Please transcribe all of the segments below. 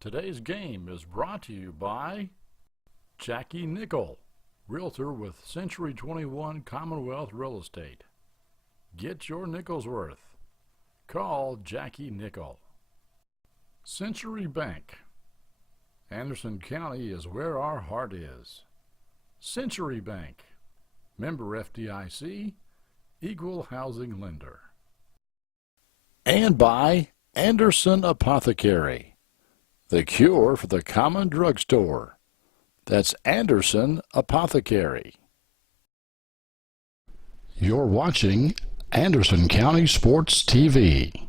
Today's game is brought to you by Jackie Nickel, Realtor with Century 21 Commonwealth Real Estate. Get your nickel's worth. Call Jackie Nickel. Century Bank. Anderson County is where our heart is. Century Bank. Member FDIC, Equal Housing Lender. And by Anderson Apothecary, the cure for the common drugstore. That's Anderson Apothecary. You're watching Anderson County Sports TV.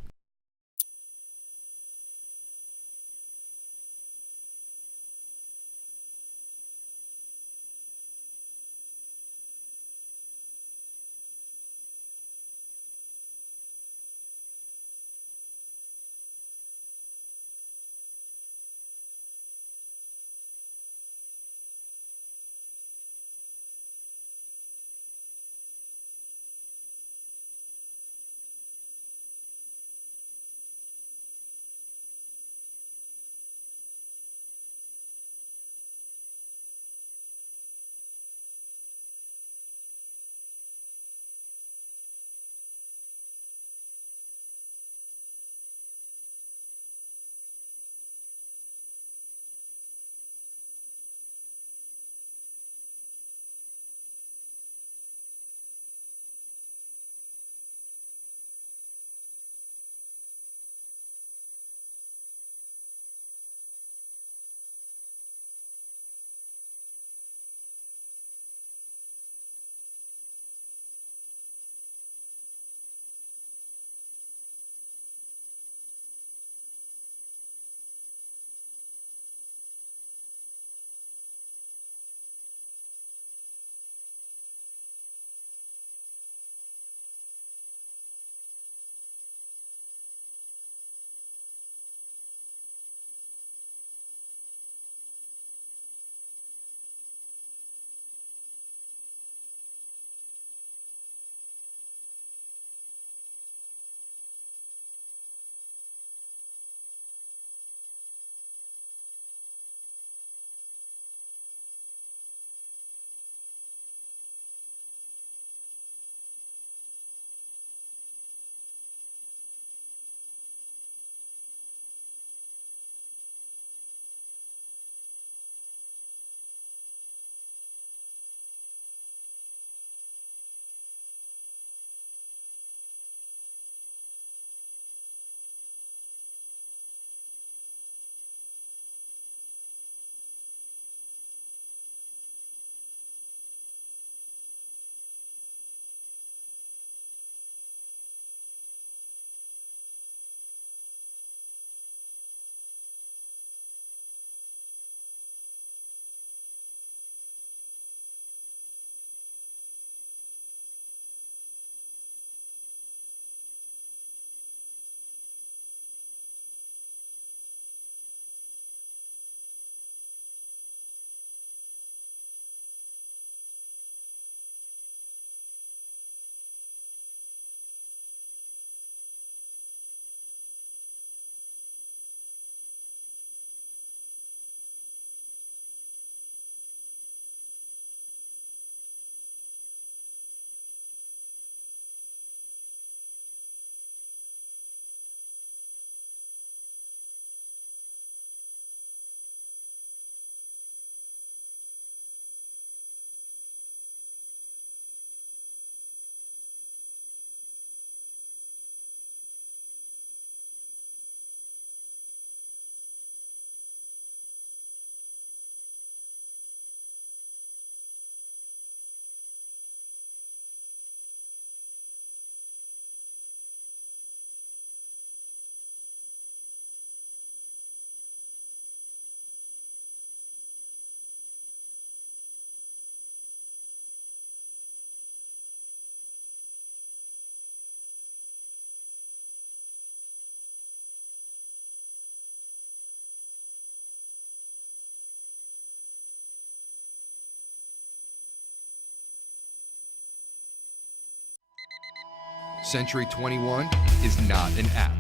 Century 21 is not an app.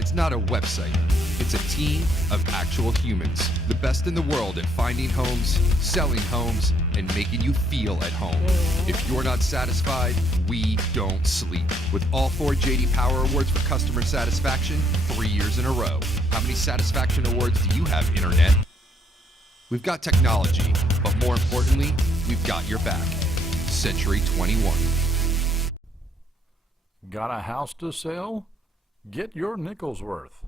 It's not a website. It's a team of actual humans, the best in the world at finding homes, selling homes, and making you feel at home. If you're not satisfied, we don't sleep. With all 4 J.D. Power Awards for customer satisfaction, 3 years in a row. How many satisfaction awards do you have, Internet? We've got technology, but more importantly, we've got your back. Century 21. Got a house to sell? Get your nickel's worth.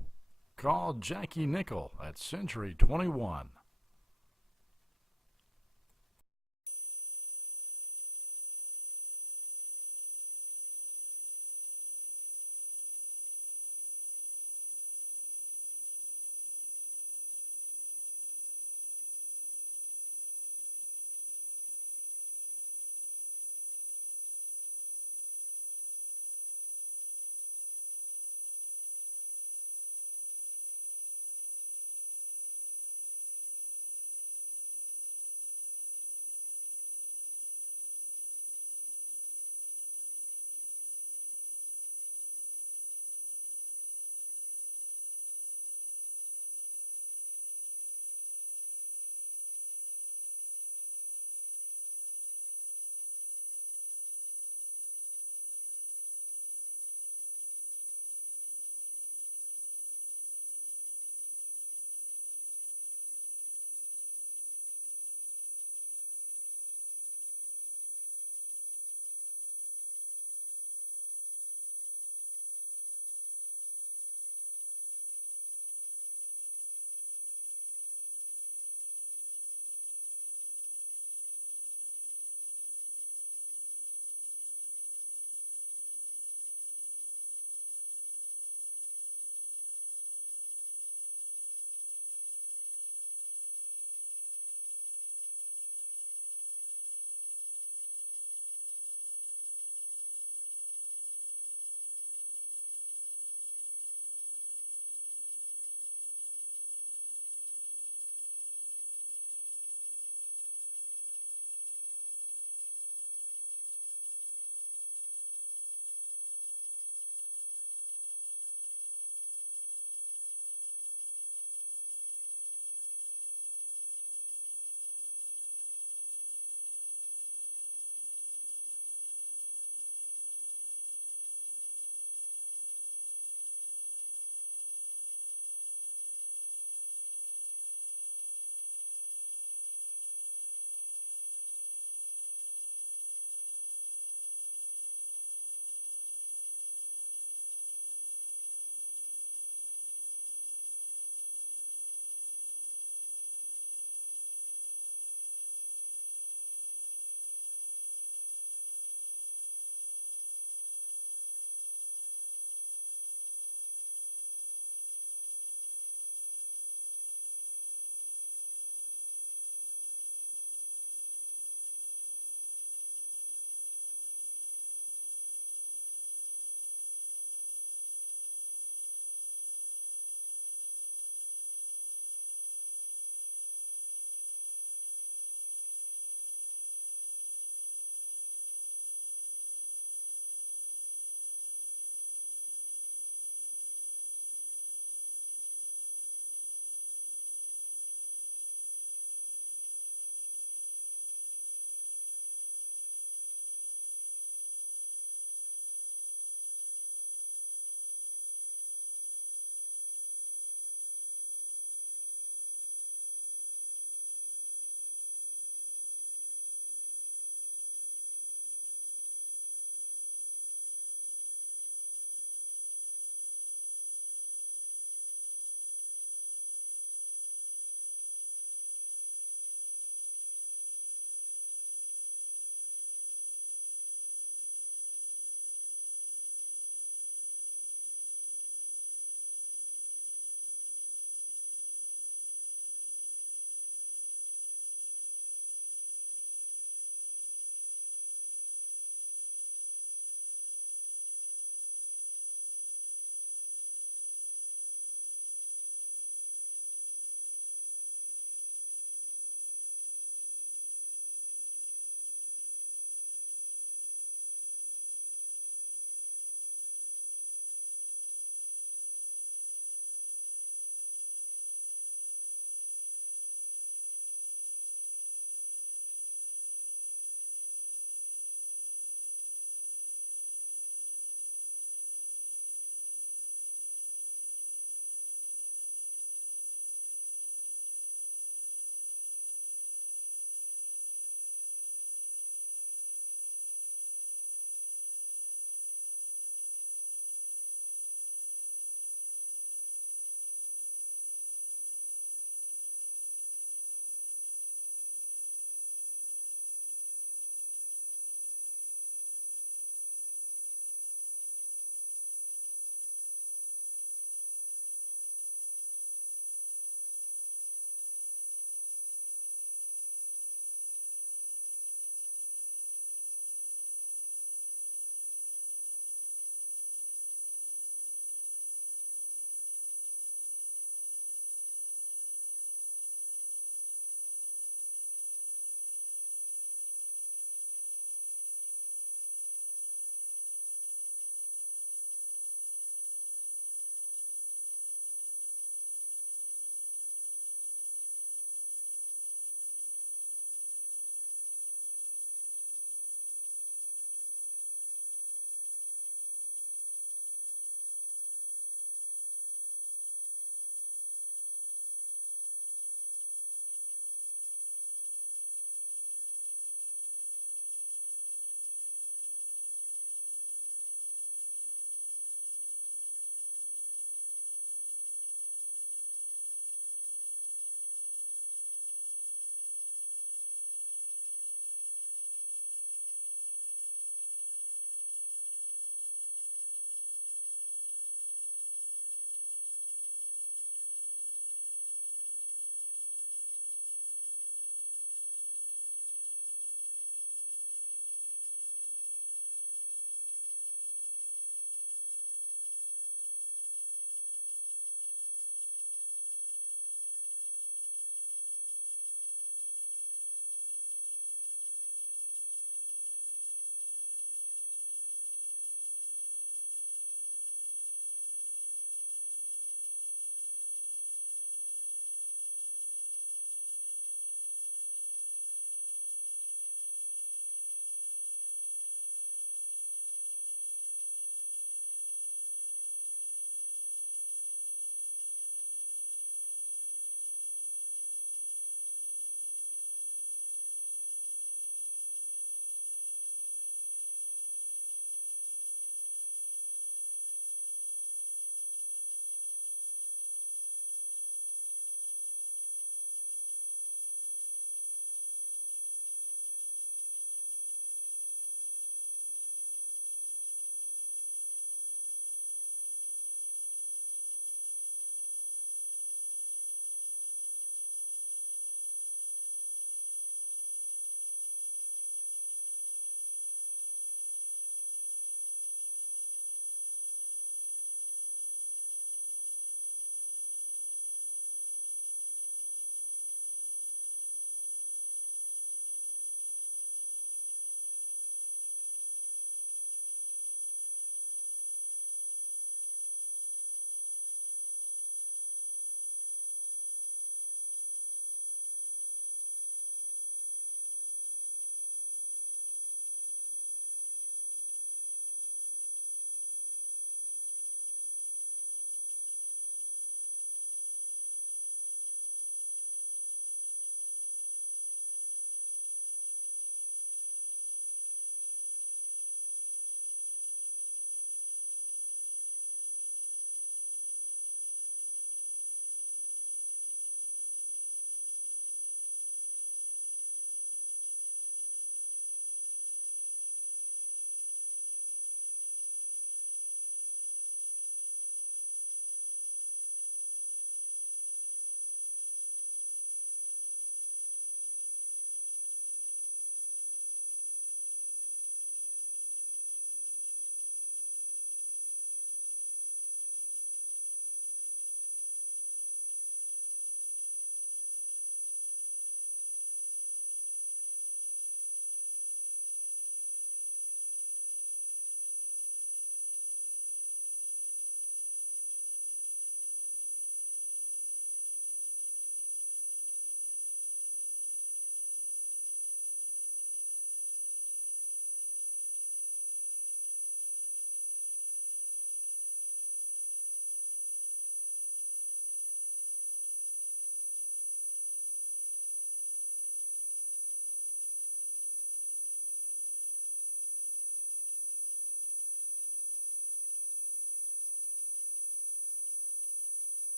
Call Jackie Nickel at Century 21.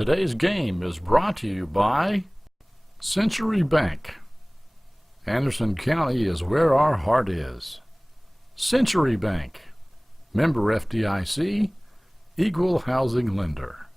Today's game is brought to you by Century Bank. Anderson County is where our heart is. Century Bank, member FDIC, equal housing lender.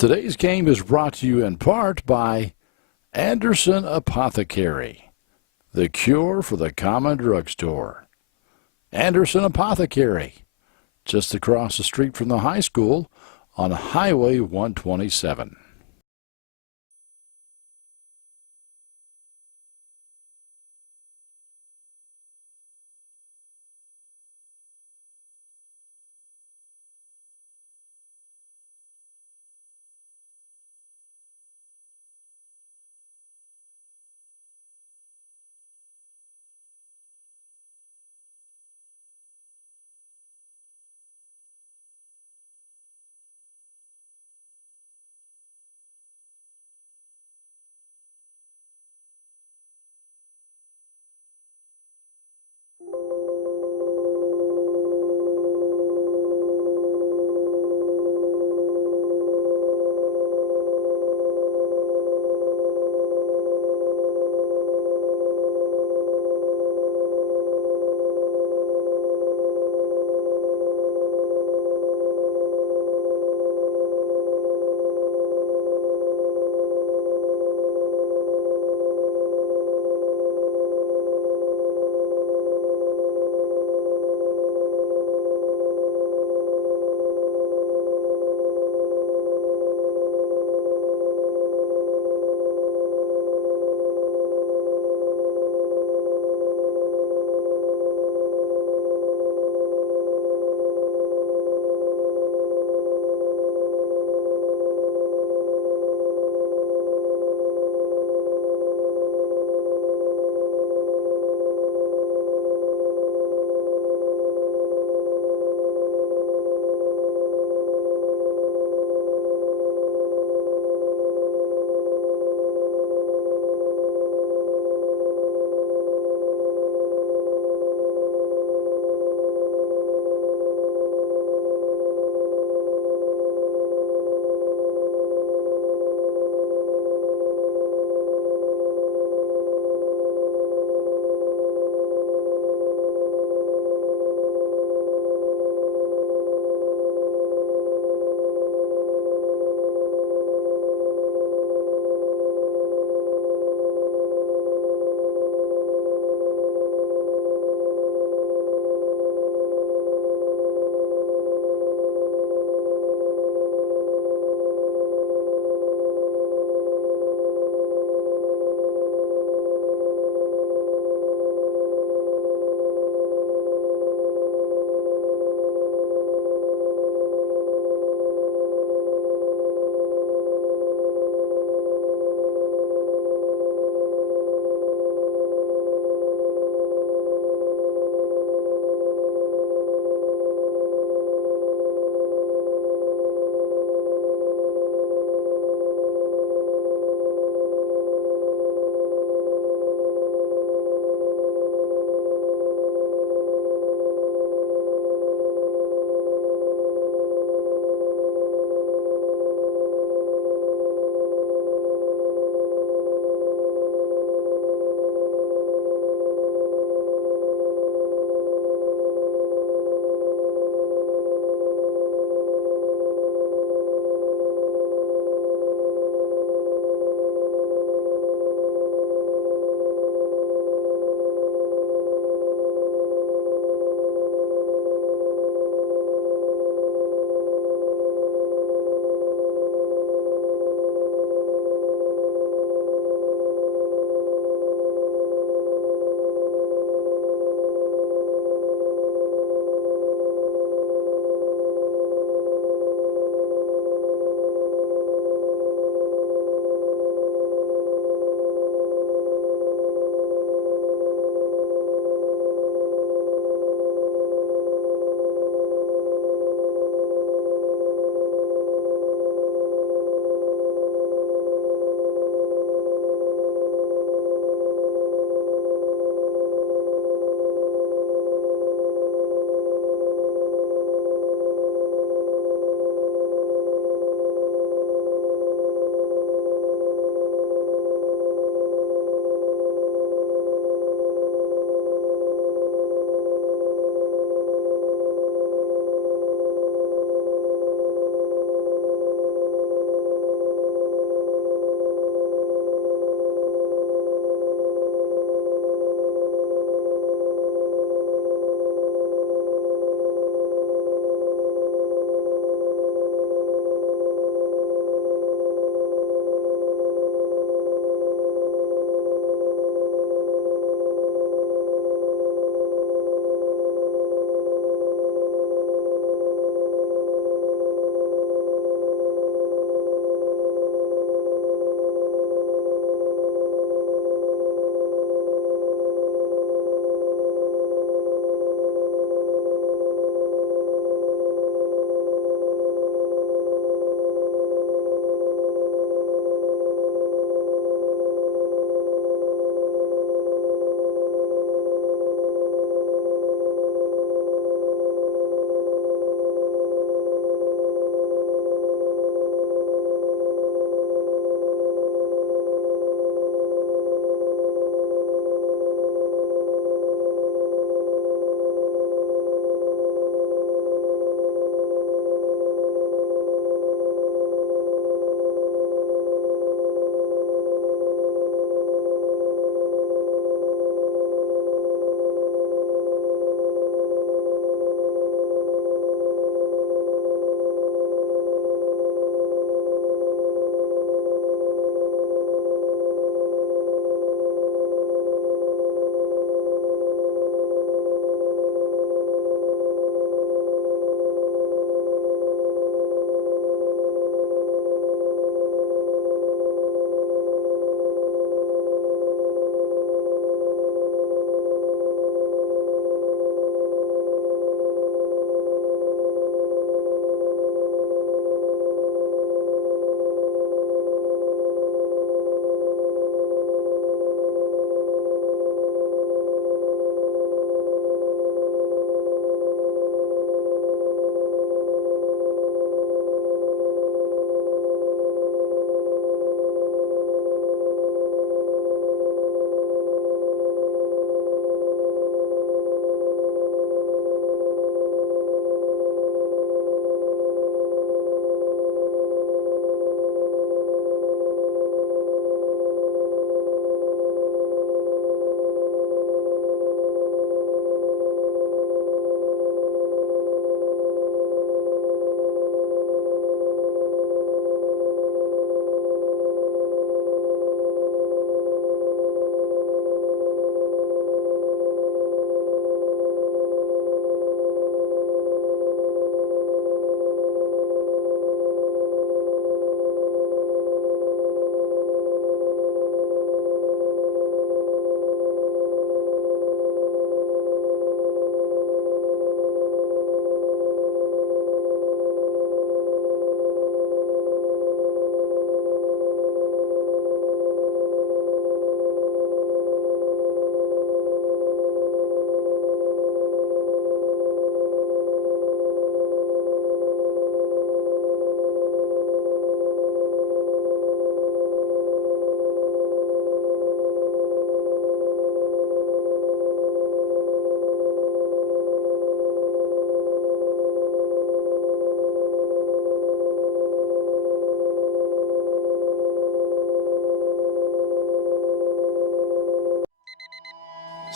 Today's game is brought to you in part by Anderson Apothecary, the cure for the common drugstore. Anderson Apothecary, just across the street from the high school on Highway 127.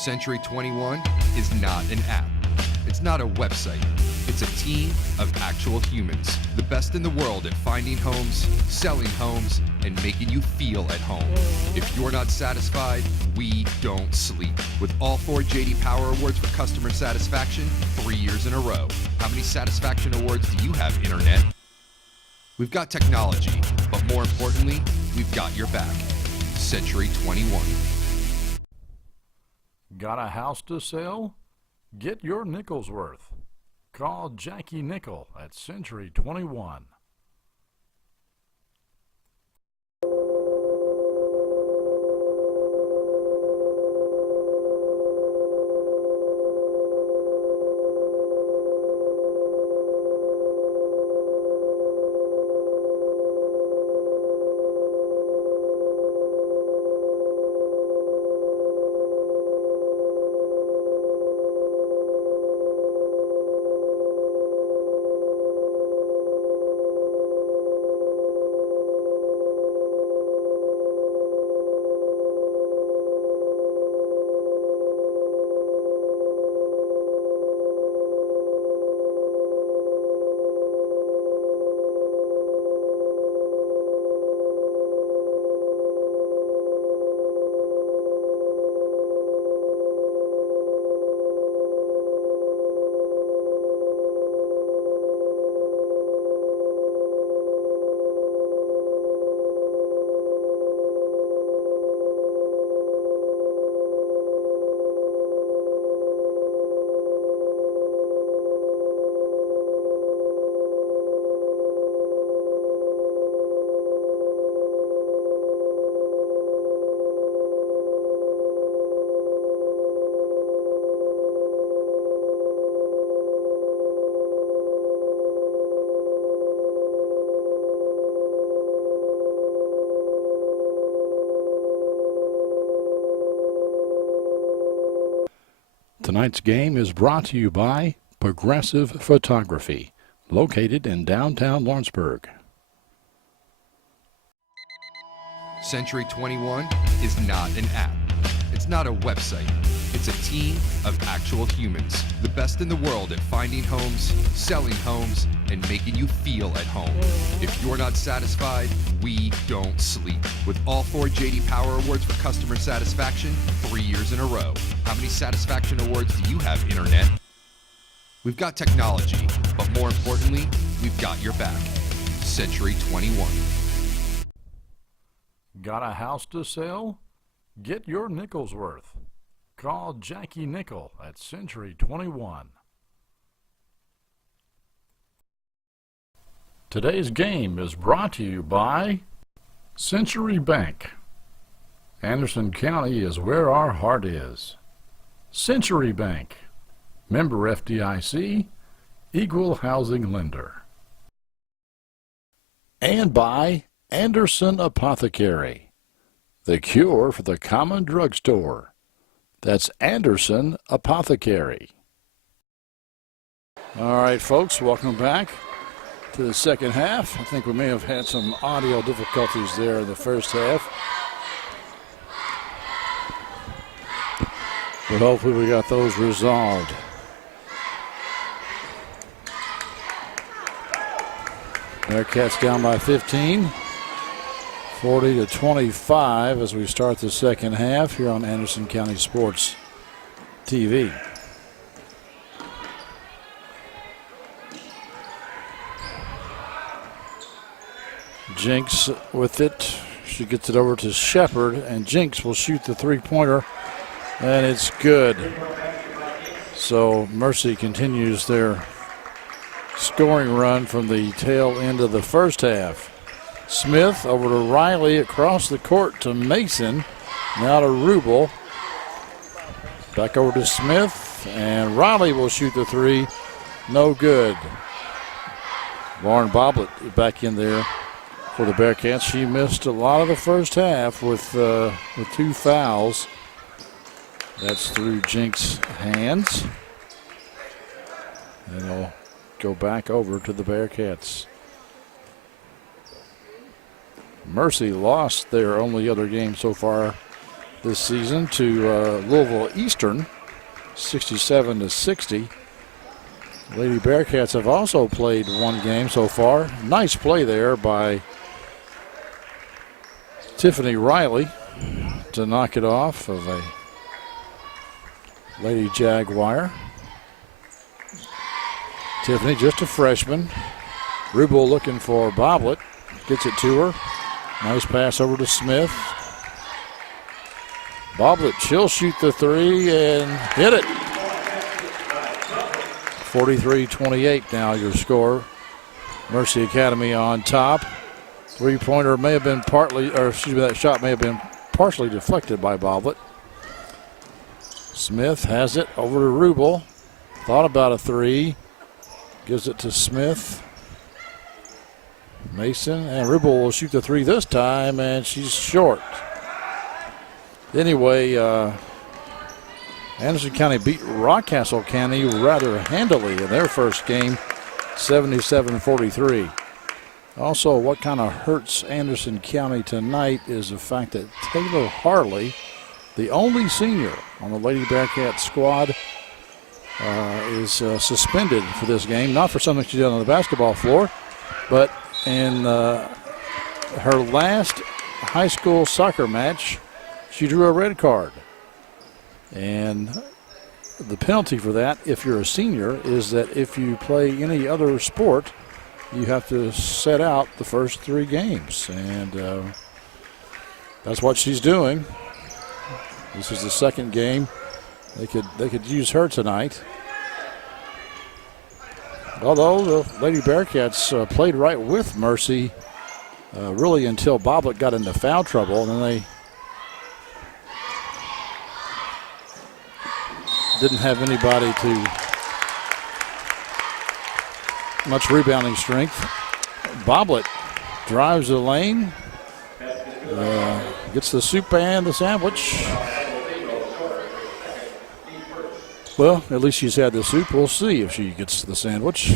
Century 21 is not an app. It's not a website. It's a team of actual humans. The best in the world at finding homes, selling homes, and making you feel at home. If you're not satisfied, we don't sleep. With all 4 J.D. Power Awards for customer satisfaction 3 years in a row. How many satisfaction awards do you have, Internet? We've got technology, but more importantly, we've got your back. Century 21. Got a house to sell? Get your nickel's worth. Call Jackie Nickel at Century 21. Tonight's game is brought to you by Progressive Photography, located in downtown Lawrenceburg. Century 21 is not an app. It's not a website. It's a team of actual humans. The best in the world at finding homes, selling homes, and making you feel at home. If you're not satisfied, we don't sleep. With all 4 J.D. Power Awards for customer satisfaction 3 years in a row. How many satisfaction awards do you have, Internet? We've got technology, but more importantly, we've got your back. Century 21. Got a house to sell? Get your nickel's worth. Call Jackie Nickel at Century 21. Today's game is brought to you by Century Bank. Anderson County is where our heart is. Century Bank, member FDIC, equal housing lender. And by Anderson Apothecary, the cure for the common drugstore. That's Anderson Apothecary. All right, folks, welcome back to the second half. I think we may have had some audio difficulties there in the first half, but hopefully we got those resolved. Bearcats down by 15, 40-25 as we start the second half here on Anderson County Sports TV. Jinx with it. She gets it over to Shepard, and Jinx will shoot the three-pointer, and it's good. So Mercy continues their scoring run from the tail end of the first half. Smith over to Riley, across the court to Mason, now to Rubel. Back over to Smith, and Riley will shoot the three. No good. Lauren Bobbitt back in there for the Bearcats. She missed a lot of the first half with 2 fouls. That's through Jinx's hands. And they'll go back over to the Bearcats. Mercy lost their only other game so far this season to Louisville Eastern, 67-60. Lady Bearcats have also played one game so far. Nice play there by Tiffany Riley to knock it off of a Lady Jaguar. Tiffany, just a freshman. Rubel looking for Boblet. Gets it to her. Nice pass over to Smith. Boblet, she'll shoot the three and hit it. 43-28 now your score. Mercy Academy on top. Three-pointer may have been that shot may have been partially deflected by Boblet. Smith has it over to Rubel. Thought about a three. Gives it to Smith. Mason, and Rubel will shoot the three this time, and she's short. Anyway, Anderson County beat Rockcastle County rather handily in their first game, 77-43. Also, what kind of hurts Anderson County tonight is the fact that Taylor Harley, the only senior on the Lady Bearcat squad, is suspended for this game. Not for something she did on the basketball floor, but in her last high school soccer match, she drew a red card. And the penalty for that, if you're a senior, is that if you play any other sport, you have to set out the first 3 games. And that's what she's doing. This is the second game. They could use her tonight. Although the Lady Bearcats played right with Mercy really until Boblet got into foul trouble, and then they didn't have anybody to much rebounding strength. Boblet drives the lane, gets the soup and the sandwich. Well, at least she's had the soup. We'll see if she gets the sandwich.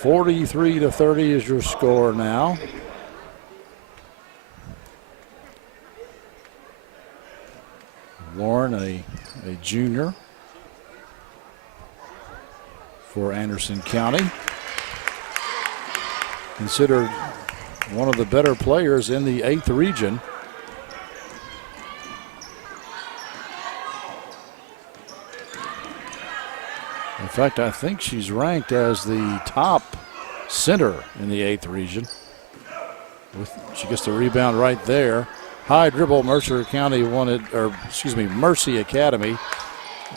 43-30 is your score now. Lauren, a junior for Anderson County. Considered one of the better players in the 8th region. In fact, I think she's ranked as the top center in the 8th region. She gets the rebound right there. High dribble, Mercy Academy.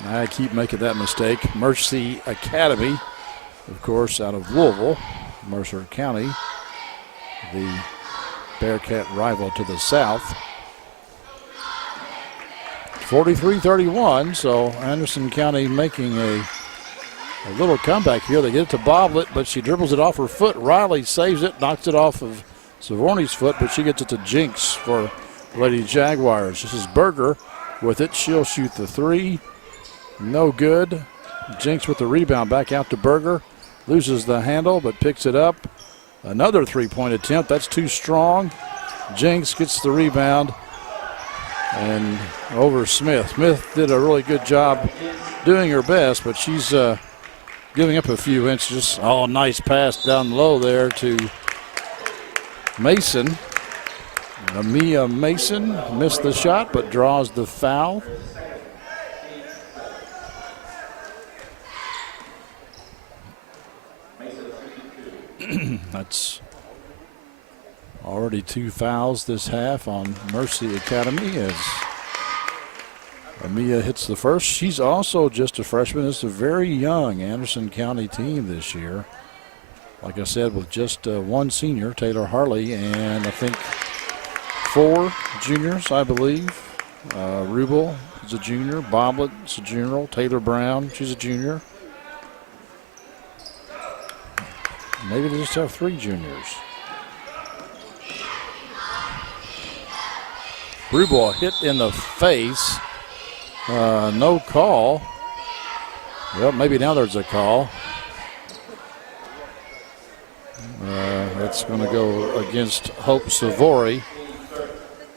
I keep making that mistake. Mercy Academy, of course, out of Louisville. Mercer County, the Bearcat rival to the south. 43-31, so Anderson County making a little comeback here. They get it to Boblet, but she dribbles it off her foot. Riley saves it, knocks it off of Savorni's foot, but she gets it to Jinks for Lady Jaguars. This is Berger with it. She'll shoot the three. No good. Jinks with the rebound back out to Berger. Loses the handle, but picks it up. Another three-point attempt. That's too strong. Jinks gets the rebound. And over Smith. Smith did a really good job doing her best, but she's giving up a few inches. Oh, nice pass down low there to Mason. Mia Mason missed the shot, but draws the foul. That's already 2 fouls this half on Mercy Academy as Mia hits the first. She's also just a freshman. It's a very young Anderson County team this year. Like I said, with just one senior, Taylor Harley, and I think 4 juniors, I believe. Rubel is a junior. Boblet is a junior. Taylor Brown, she's a junior. Maybe they just have 3 juniors. Rubel hit in the face. No call. Well, maybe now there's a call. That's going to go against Hope Savori.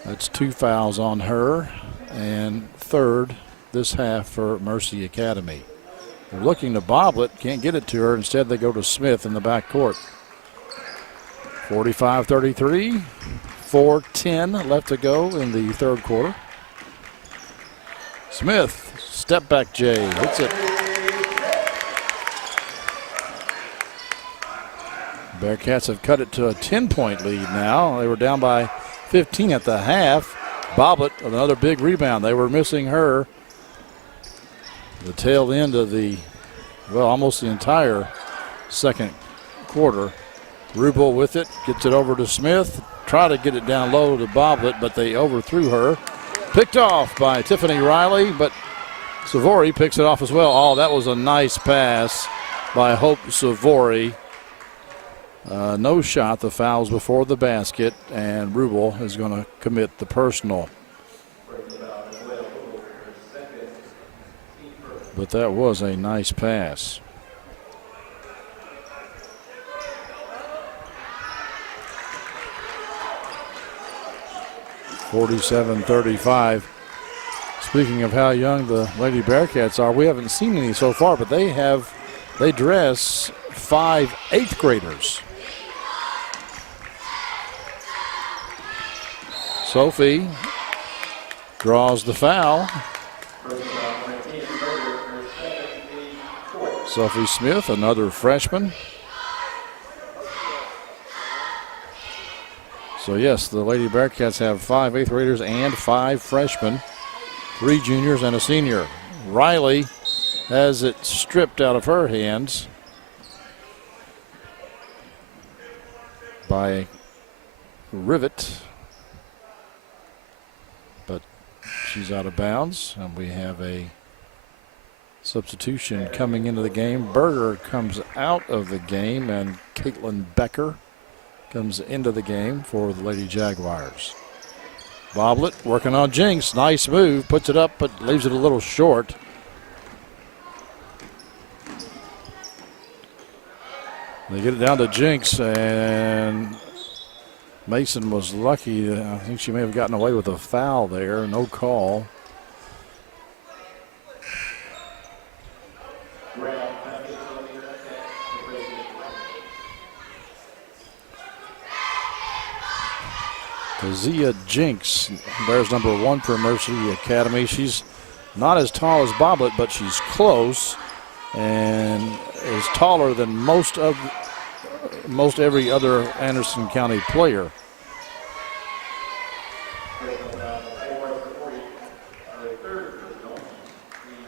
That's 2 fouls on her, and third this half for Mercy Academy. They're looking to Boblet, can't get it to her. Instead, they go to Smith in the backcourt. 45-33, 4:10 left to go in the third quarter. Smith, step back J, hits it. Bearcats have cut it to a 10-point lead now. They were down by 15 at the half. Boblet, another big rebound. They were missing her the tail end of almost the entire second quarter. Rubel with it, gets it over to Smith. Try to get it down low to Boblet, but they overthrew her. Picked off by Tiffany Riley, but Savory picks it off as well. Oh, that was a nice pass by Hope Savory. No shot, the foul's before the basket, and Rubel is going to commit the personal. But that was a nice pass. (47-35). Speaking of how young the Lady Bearcats are, we haven't seen any so far, but they dress 5 8th graders. Sophie draws the foul. Sophie Smith, another freshman. So yes, the Lady Bearcats have 5 8th graders and 5 freshmen, 3 juniors and a senior. Riley has it stripped out of her hands by Rivet, but she's out of bounds, and we have a substitution coming into the game. Berger comes out of the game, and Caitlin Becker comes into the game for the Lady Jaguars. Boblet working on Jinx. Nice move. Puts it up, but leaves it a little short. They get it down to Jinx, and Mason was lucky. I think she may have gotten away with a foul there. No call. Zia Jinx, bears number 1 for Mercy Academy. She's not as tall as Boblet, but she's close and is taller than most every other Anderson County player.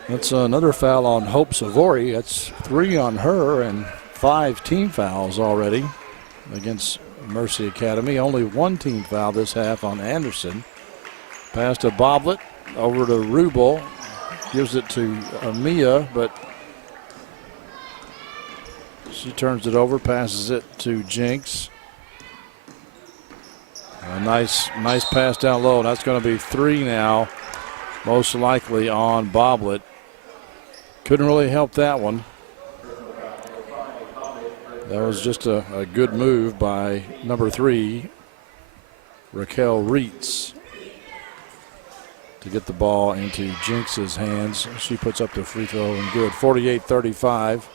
That's another foul on Hope Savory. That's 3 on her and 5 team fouls already against Mercy Academy. Only 1 team foul this half on Anderson. Pass to Boblet, over to Rubel. Gives it to Mia, but she turns it over, passes it to Jinx. A nice pass down low. That's going to be 3 now, most likely on Boblet. Couldn't really help that one. That was just a good move by number 3, Raquel Reitz, to get the ball into Jinx's hands. She puts up the free throw and good. 48-35. Of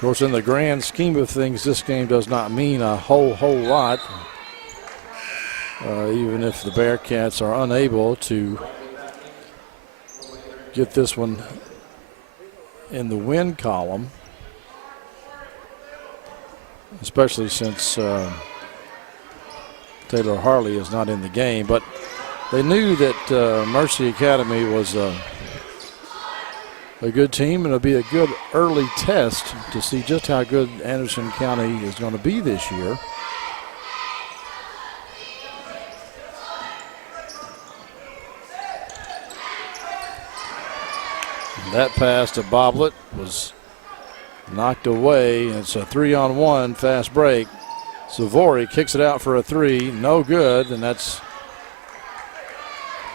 course, in the grand scheme of things, this game does not mean a whole lot. Even if the Bearcats are unable to get this one in the win column, especially since Taylor Harley is not in the game. But they knew that Mercy Academy was a good team, and it'll be a good early test to see just how good Anderson County is going to be this year. That pass to Boblet was knocked away. It's a 3-on-1 fast break. Savory kicks it out for a 3. No good, and that's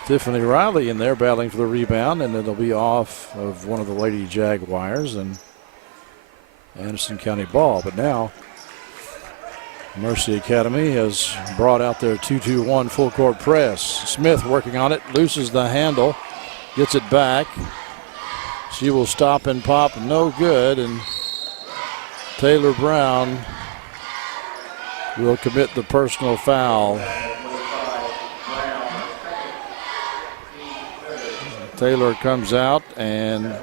Tiffany Riley in there battling for the rebound, and it'll be off of one of the Lady Jaguars. And Anderson County ball. But now Mercy Academy has brought out their 2-2-1 full court press. Smith working on it, looses the handle, gets it back. She will stop and pop, no good, and Taylor Brown will commit the personal foul. Taylor comes out and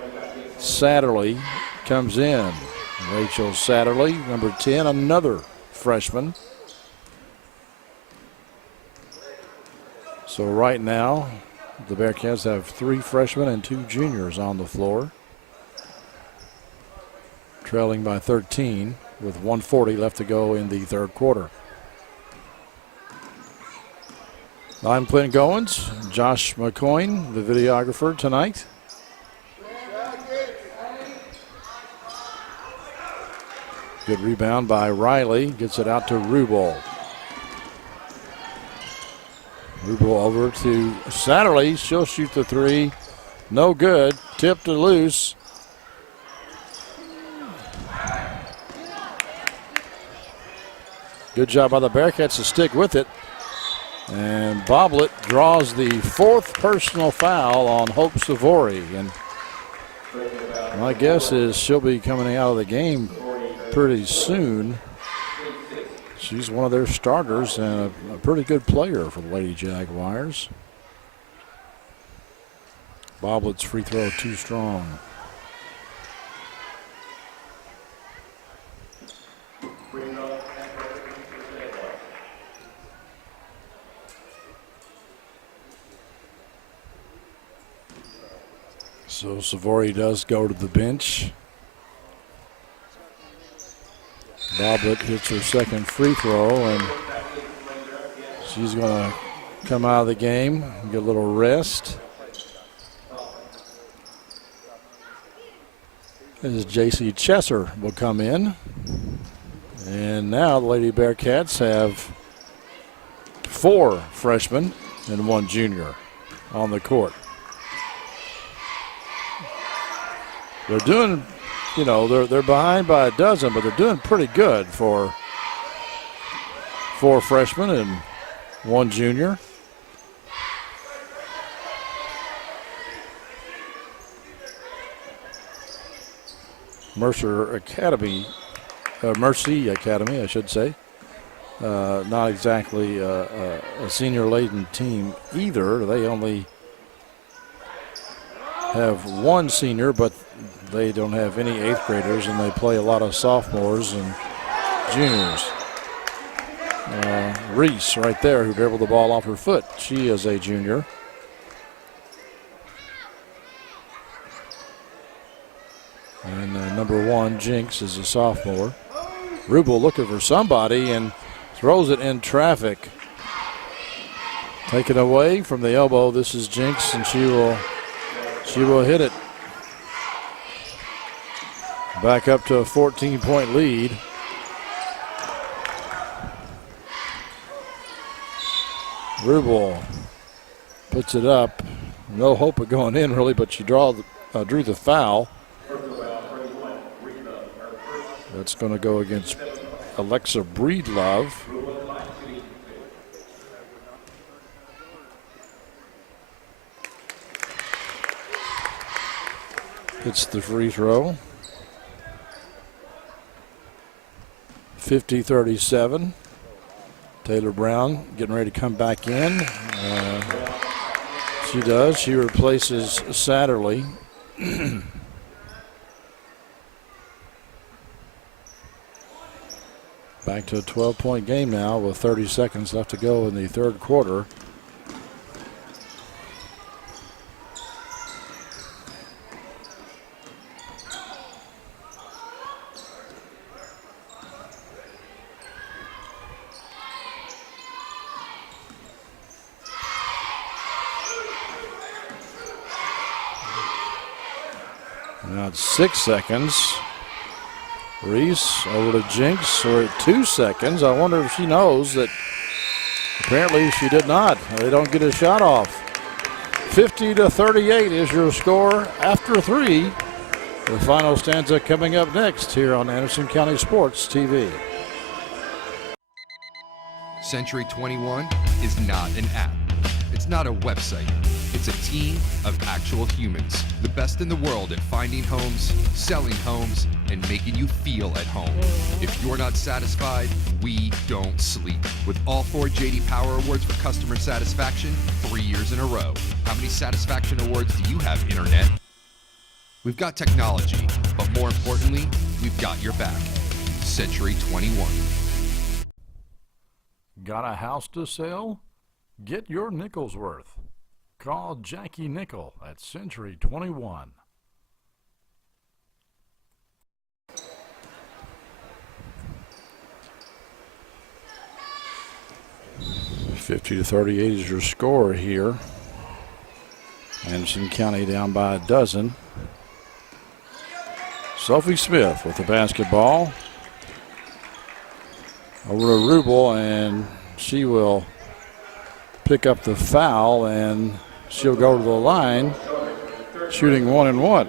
Satterley comes in. Rachel Satterley, number 10, another freshman. So right now, the Bearcats have 3 freshmen and 2 juniors on the floor. Trailing by 13 with 1:40 left to go in the third quarter. I'm Clint Goins, Josh McCoyne, the videographer tonight. Good rebound by Riley, gets it out to Rubel. Rubel over to Satterley, she'll shoot the 3, no good, tipped to loose. Good job by the Bearcats to stick with it. And Boblet draws the 4th personal foul on Hope Savory. And my guess is she'll be coming out of the game pretty soon. She's one of their starters and a pretty good player for the Lady Jaguars. Boblet's free throw too strong. So Savory does go to the bench. Boblet hits her second free throw, and she's going to come out of the game, get a little rest. As J.C. Chesser will come in. And now the Lady Bearcats have 4 freshmen and 1 junior on the court. They're doing, you know, they're behind by a dozen, but they're doing pretty good for 4 freshmen and 1 junior. Mercy Academy, I should say. Not exactly a senior-laden team either. They only have 1 senior, but they don't have any 8th graders, and they play a lot of sophomores and juniors. Reese right there, who dribbled the ball off her foot. She is a junior. And number 1, Jinx, is a sophomore. Rubel looking for somebody and throws it in traffic. Taken away from the elbow. This is Jinx, and she will hit it. Back up to a 14-point lead. Rubel puts it up. No hope of going in, really, but she drew the foul. That's going to go against Alexa Breedlove. Hits the free throw. 50-37. Taylor Brown getting ready to come back in. She does. She replaces Satterley. Back to a 12-point game now with 30 seconds left to go in the third quarter. Now it's 6 seconds. Reese over to Jinx. We're at 2 seconds. I wonder if she knows that apparently she did not. They don't get a shot off. 50-38 is your score after 3. The final stanza coming up next here on Anderson County Sports TV. Century 21 is not an app. It's not a website. It's a team of actual humans. The best in the world at finding homes, selling homes, and making you feel at home. If you're not satisfied, we don't sleep. With all 4 J.D. Power Awards for customer satisfaction 3 years in a row. How many satisfaction awards do you have, Internet? We've got technology, but more importantly, we've got your back. Century 21. Got a house to sell? Get your nickel's worth. Call Jackie Nickel at Century 21. 50-38 is your score here. Anderson County down by a dozen. Sophie Smith with the basketball. Over to Rubel, and she will pick up the foul, and she'll go to the line, shooting 1 and 1.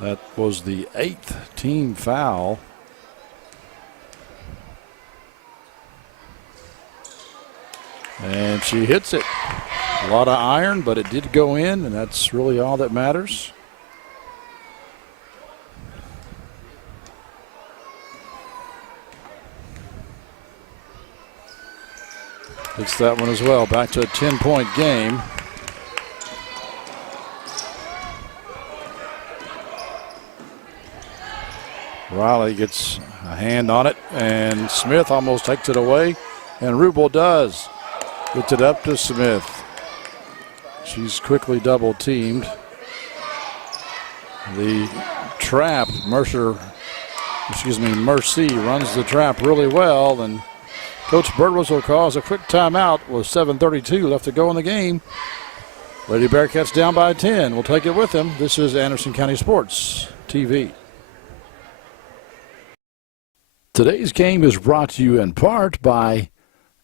That was the 8th team foul. And she hits it. A lot of iron, but it did go in, and that's really all that matters. It's that one as well. Back to a 10-point game. Riley gets a hand on it, and Smith almost takes it away, and Rubel does. Gets it up to Smith. She's quickly double teamed. The trap, Mercy runs the trap really well, and Coach Birdwitz will cause a quick timeout with 7:32 left to go in the game. Lady Bearcats down by 10. We'll take it with them. This is Anderson County Sports TV. Today's game is brought to you in part by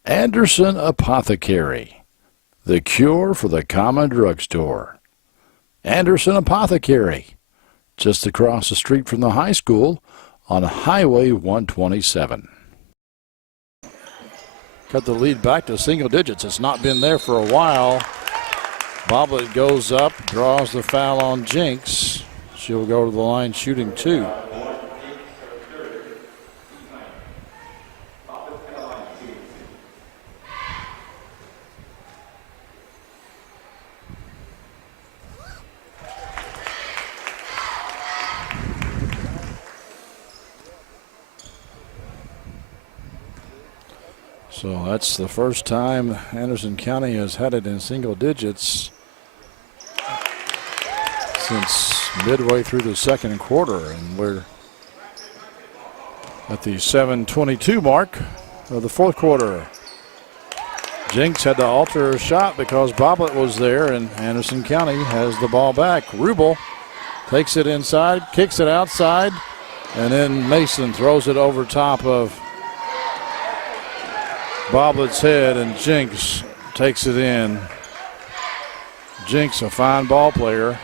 Anderson Apothecary, the cure for the common drugstore. Anderson Apothecary, just across the street from the high school on Highway 127. Cut the lead back to single digits. It's not been there for a while. Boblet goes up, draws the foul on Jinx. She'll go to the line shooting 2. So that's the first time Anderson County has had it in single digits since midway through the second quarter, and we're at the 7:22 mark of the fourth quarter. Jinx had to alter her shot because Boblet was there, and Anderson County has the ball back. Rubel takes it inside, kicks it outside, and then Mason throws it over top of Boblet's head, and Jinx takes it in. Jinx, a fine ball player.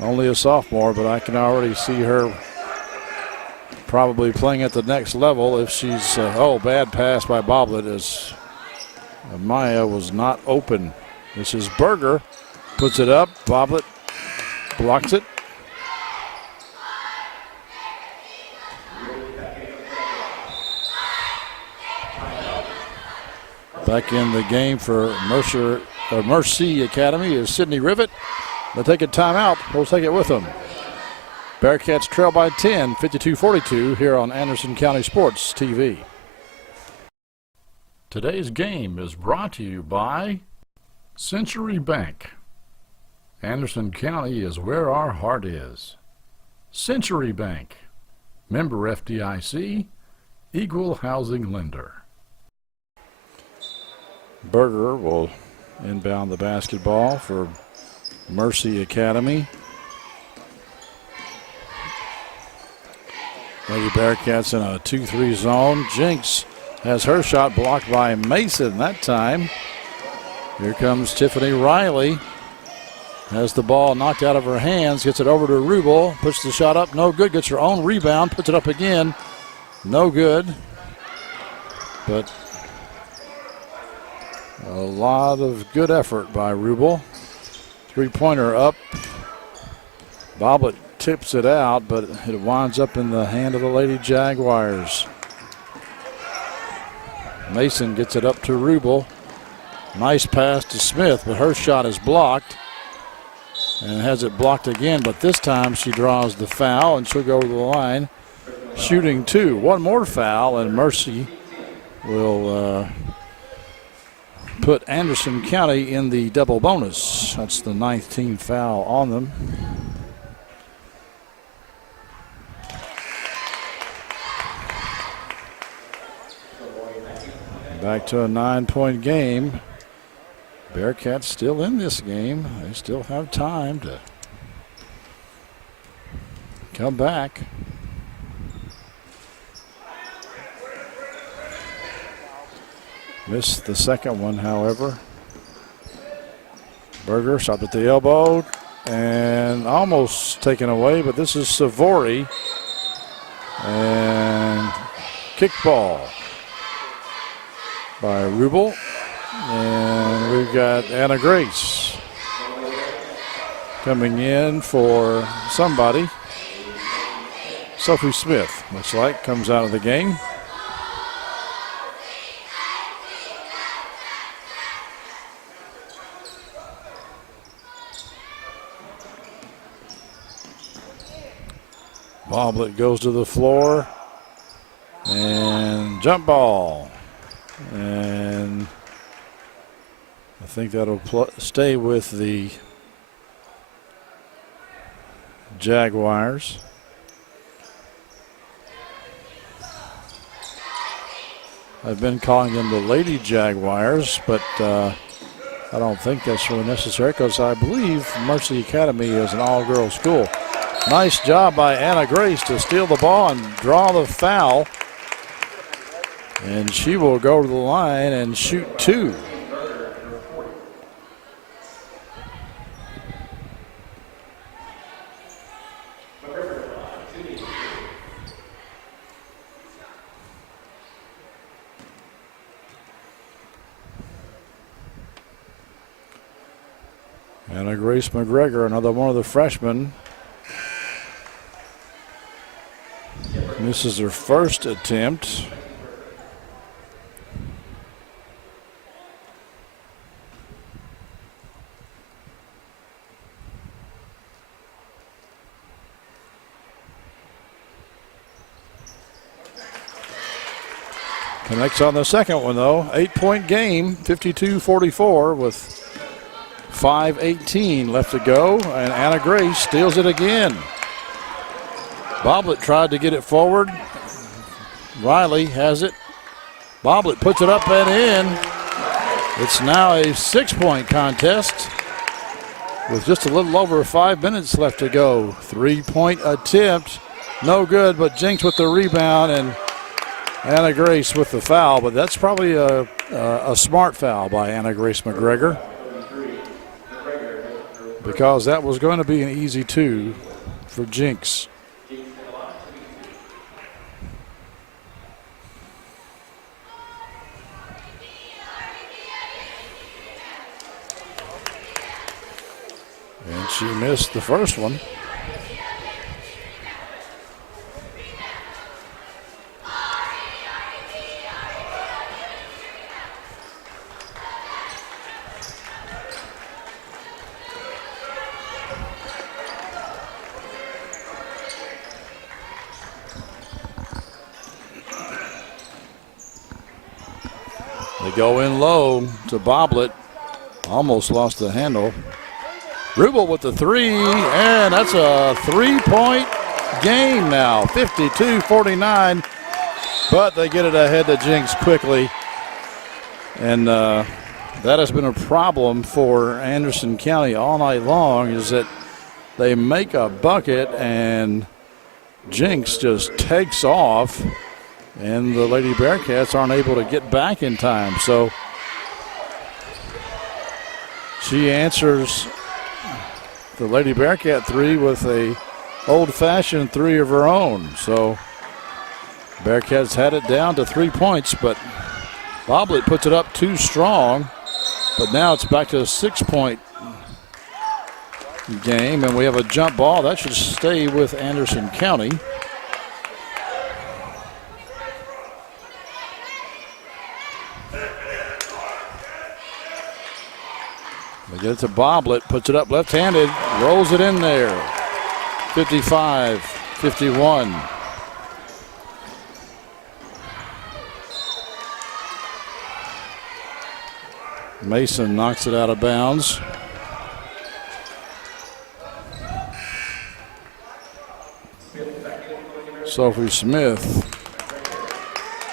Only a sophomore, but I can already see her probably playing at the next level if she's, bad pass by Boblet as Maya was not open. This is Berger, puts it up, Boblet blocks it. Back in the game for Mercy Academy is Sydney Rivet. They'll take a timeout. We'll take it with them. Bearcats trail by 10, 52-42 here on Anderson County Sports TV. Today's game is brought to you by Century Bank. Anderson County is where our heart is. Century Bank, member FDIC, equal housing lender. Berger will inbound the basketball for Mercy Academy. Lady Bearcats in a 2-3 zone. Jinx has her shot blocked by Mason that time. Here comes Tiffany Riley. Has the ball knocked out of her hands, gets it over to Rubel, puts the shot up, no good, gets her own rebound, puts it up again, no good. But a lot of good effort by Rubel. Three-pointer up. Bobbitt tips it out, but it winds up in the hand of the Lady Jaguars. Mason gets it up to Rubel. Nice pass to Smith, but her shot is blocked. And has it blocked again, but this time she draws the foul, and she'll go to the line. Shooting two. One more foul, and Mercy will put Anderson County in the double bonus. That's the 9th team foul on them. Back to a 9-point game. Bearcats still in this game. They still have time to come back. Missed the second one, however. Berger shot at the elbow and almost taken away, but this is Savory. And kickball by Rubel. And we've got Anna Grace coming in for somebody. Sophie Smith, looks like, comes out of the game. Bobbitt goes to the floor and jump ball. And I think that'll stay with the Jaguars. I've been calling them the Lady Jaguars, but I don't think that's really necessary because I believe Mercy Academy is an all-girls school. Nice job by Anna Grace to steal the ball and draw the foul. And she will go to the line and shoot two. Anna Grace McGregor, another one of the freshmen. This is her first attempt. Connects on the second one, though. 8-point game, 52-44 with 5:18 left to go, and Anna Grace steals it again. Bobbitt tried to get it forward. Riley has it. Bobbitt puts it up and in. It's now a 6-point contest with just a little over 5 minutes left to go. 3-point attempt, no good, but Jinx with the rebound and Anna Grace with the foul, but that's probably a smart foul by Anna Grace McGregor because that was going to be an easy two for Jinx. And she missed the first one. They go in low to Bobbitt. Almost lost the handle. Rubel with the three, and that's a 3-point game now, 52-49. But they get it ahead to Jinx quickly. And that has been a problem for Anderson County all night long, is that they make a bucket and Jinx just takes off And the Lady Bearcats aren't able to get back in time. So she answers the Lady Bearcat three with a old-fashioned three of her own. So Bearcats had it down to 3 points, but Boblet puts it up too strong. But now it's back to a 6-point game, and we have a jump ball. That should stay with Anderson County. They get it to Boblet, puts it up left-handed, rolls it in there. 55-51. Mason knocks it out of bounds. Sophie Smith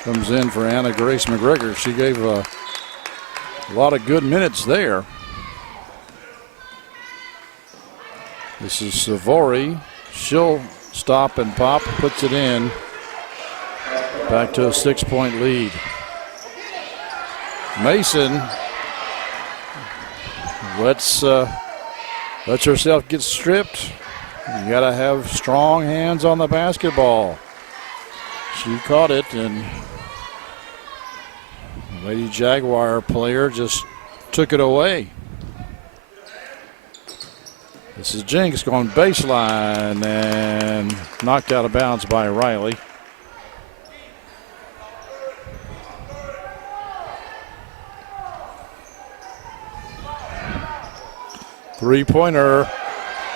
comes in for Anna Grace McGregor. She gave a lot of good minutes there. This is Savory. She'll stop and pop, puts it in. Back to a 6-point lead. Mason lets herself get stripped. You got to have strong hands on the basketball. She caught it, and the Lady Jaguar player just took it away. This is Jinx going baseline and knocked out of bounds by Riley. Three-pointer,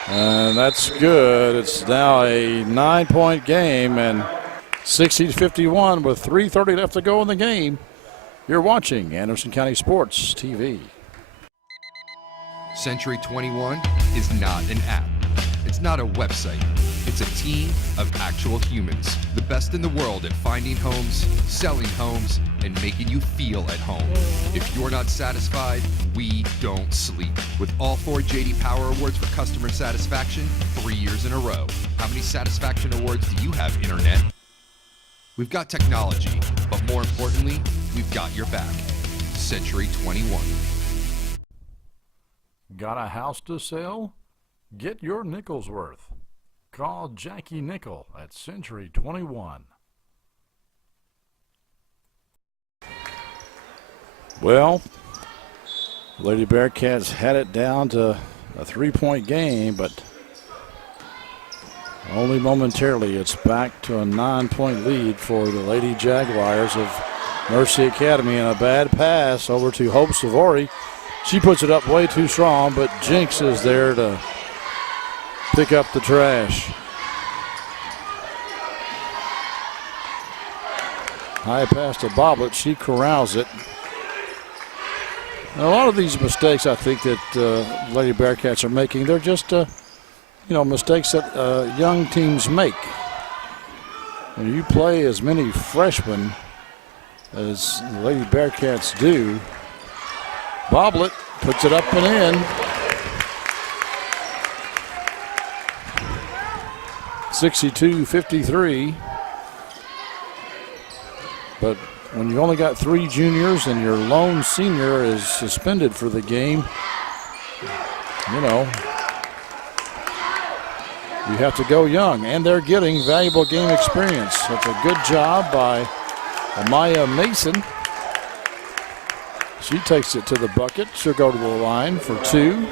and that's good. It's now a 9-point game, and 60-51 with 3:30 left to go in the game. You're watching Anderson County Sports TV. Century 21 is not an app. It's not a website. It's a team of actual humans. The best in the world at finding homes, selling homes, and making you feel at home. If you're not satisfied, we don't sleep. With all 4 J.D. Power Awards for customer satisfaction 3 years in a row. How many satisfaction awards do you have, Internet? We've got technology, but more importantly, we've got your back. Century 21. Got a house to sell? Get your nickel's worth. Call Jackie Nickel at Century 21. Well, Lady Bearcats had it down to a 3-point game, but only momentarily. It's back to a 9-point lead for the Lady Jaguars of Mercy Academy, and a bad pass over to Hope Savory. She puts it up way too strong, but Jinx is there to pick up the trash. High pass to Boblet. She corrals it. And a lot of these mistakes I think that Lady Bearcats are making, they're just, mistakes that young teams make. When you play as many freshmen as the Lady Bearcats do, Boblet puts it up and in. 62-53. But when you only got 3 juniors and your lone senior is suspended for the game, you have to go young. And they're getting valuable game experience. That's a good job by Amaya Mason. She takes it to the bucket. She'll go to the line for 2.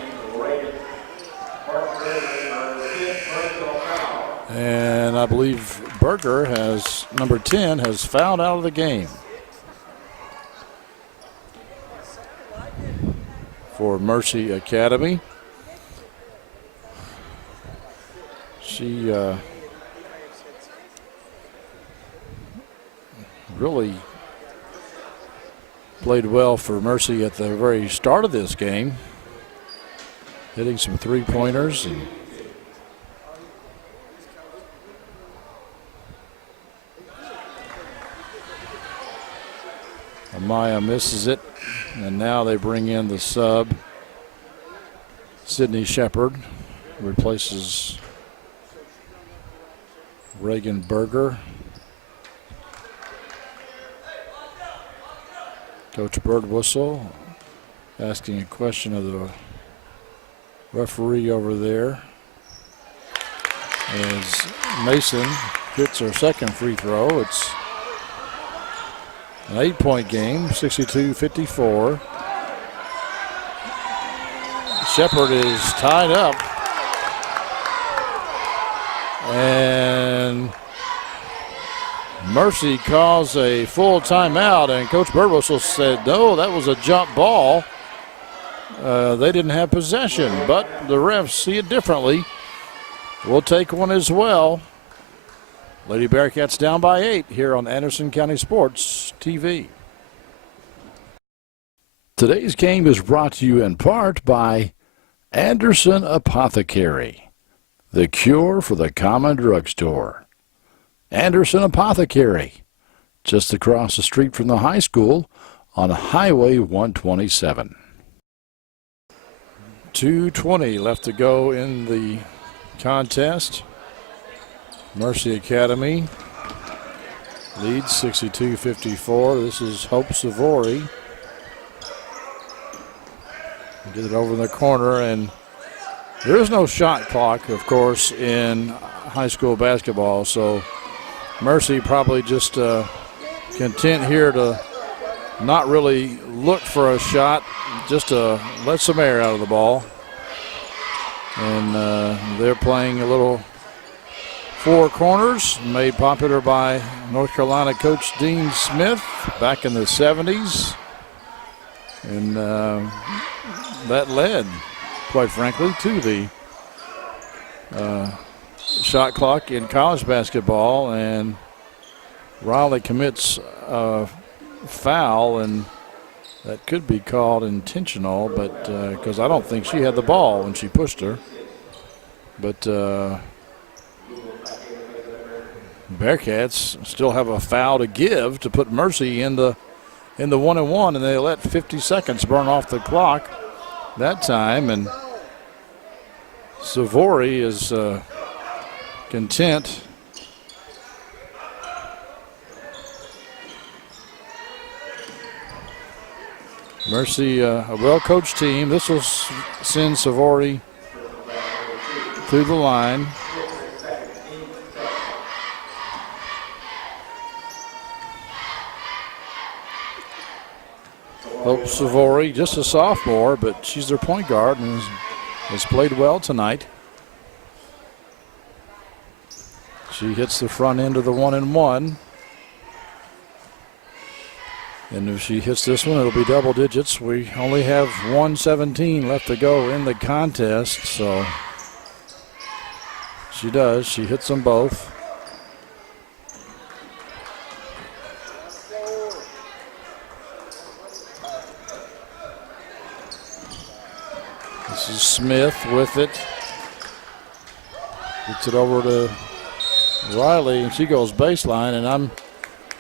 And I believe Berger number 10, has fouled out of the game for Mercy Academy. She really played well for Mercy at the very start of this game, hitting some 3-pointers. And Amaya misses it, and now they bring in the sub. Sydney Shepard replaces Reagan Berger. Coach Birdwhistle asking a question of the referee over there as Mason hits her second free throw. It's an 8-point game, 62-54. Shepherd is tied up. And Mercy calls a full timeout, and Coach Birdwhistle said, no, that was a jump ball. They didn't have possession, but the refs see it differently. We'll take one as well. Lady Bearcats down by 8 here on Anderson County Sports TV. Today's game is brought to you in part by Anderson Apothecary, the cure for the common drugstore. Anderson Apothecary, just across the street from the high school on Highway 127. 2:20 left to go in the contest. Mercy Academy leads 62-54. This is Hope Savory. Get it over in the corner, and there is no shot clock, of course, in high school basketball, so Mercy probably just content here to not really look for a shot, just to let some air out of the ball. And they're playing a little four corners, made popular by North Carolina coach Dean Smith back in the 70s. And that led, quite frankly, to the shot clock in college basketball. And Riley commits a foul, and that could be called intentional, but because I don't think she had the ball when she pushed her. But Bearcats still have a foul to give to put Mercy in the 1-and-1, and they let 50 seconds burn off the clock that time. And Savory is content. Mercy, a well-coached team. This will send Savory through the line. Hope Savory, just a sophomore, but she's their point guard and has played well tonight. She hits the front end of the 1-and-1. And if she hits this one, it'll be double digits. We only have 1:17 left to go in the contest, so she does. She hits them both. This is Smith with it. Gets it over to Riley, and she goes baseline, and I'm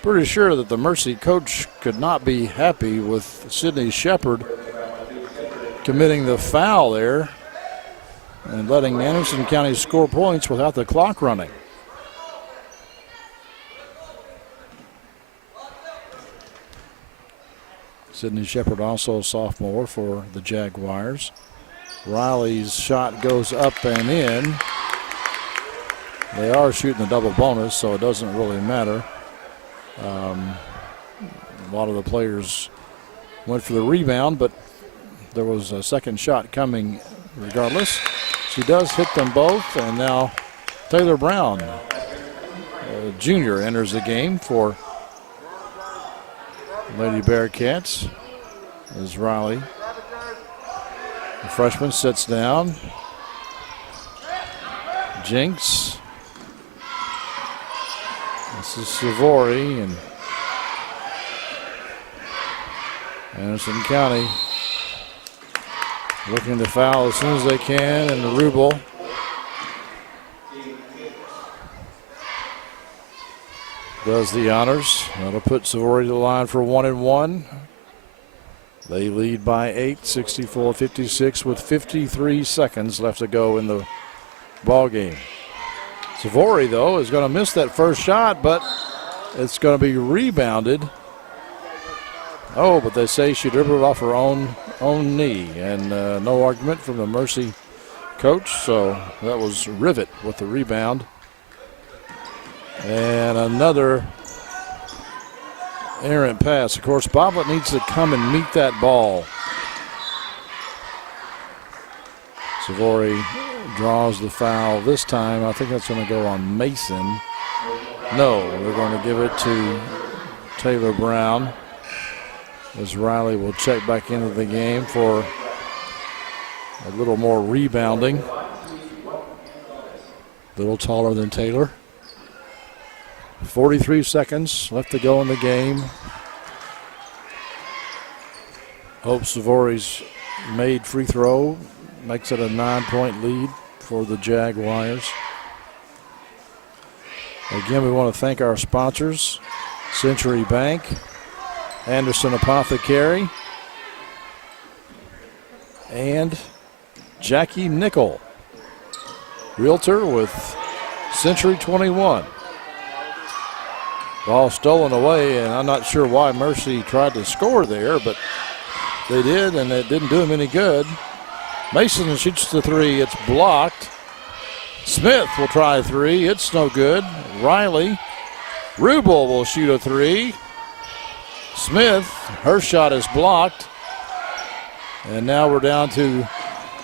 pretty sure that the Mercy coach could not be happy with Sydney Shepherd committing the foul there and letting Anderson County score points without the clock running. Sydney Shepherd, also a sophomore for the Jaguars. Riley's shot goes up and in. They are shooting the double bonus, so it doesn't really matter. A lot of the players went for the rebound, but there was a second shot coming regardless. She does hit them both, and now Taylor Brown, Jr., enters the game for Lady Bearcats as Riley. The freshman sits down. Jinx. This is Savory, and Anderson County looking to foul as soon as they can, and the Rubel does the honors. That'll put Savory to the line for 1-and-1. They lead by 8, 64-56, with 53 seconds left to go in the ball game. Savory, though, is going to miss that first shot, but it's going to be rebounded Oh, but they say she dribbled off her own knee, and no argument from the Mercy coach. So that was Rivet with the rebound. And another errant pass. Of course, Boblet needs to come and meet that ball. Savory draws the foul this time. I think that's going to go on Mason. No, they're going to give it to Taylor Brown, as Riley will check back into the game for a little more rebounding. A little taller than Taylor. 43 seconds left to go in the game. Hope Savory's made free throw makes it a 9-point lead for the Jaguars. Again, we want to thank our sponsors, Century Bank, Anderson Apothecary, and Jackie Nickel, Realtor with Century 21. Ball stolen away, and I'm not sure why Mercy tried to score there, but they did, and it didn't do them any good. Mason shoots the three. It's blocked. Smith will try a three. It's no good. Riley. Rubel will shoot a three. Smith, her shot is blocked. And now we're down to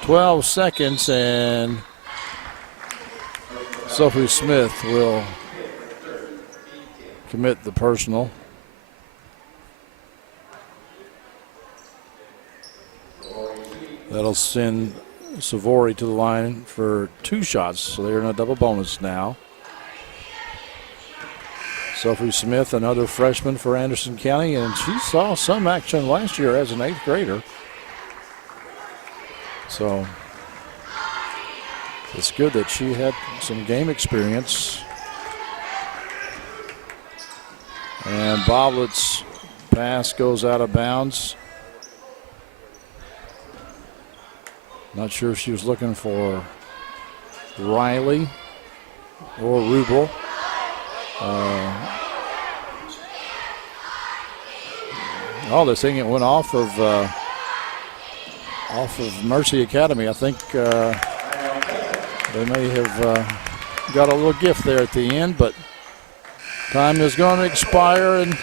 12 seconds, and Sophie Smith will commit the personal. That'll send Savory to the line for 2 shots, so they're in a double bonus now. Sophie Smith, another freshman for Anderson County, and she saw some action last year as an 8th grader. So it's good that she had some game experience. And Boblett's pass goes out of bounds. Not sure if she was looking for Riley or Rubel. This thing it went off of Mercy Academy. I think they may have got a little gift there at the end, but time is going to expire, and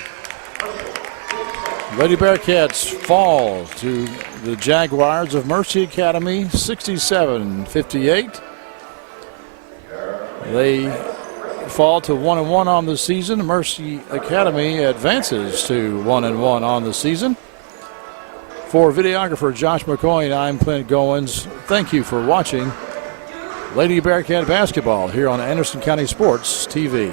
Lady Bearcats fall to the Jaguars of Mercy Academy, 67-58. They fall to 1-1 on the season. Mercy Academy advances to 1-1 on the season. For videographer Josh McCoy, I'm Clint Goins. Thank you for watching Lady Bearcat basketball here on Anderson County Sports TV.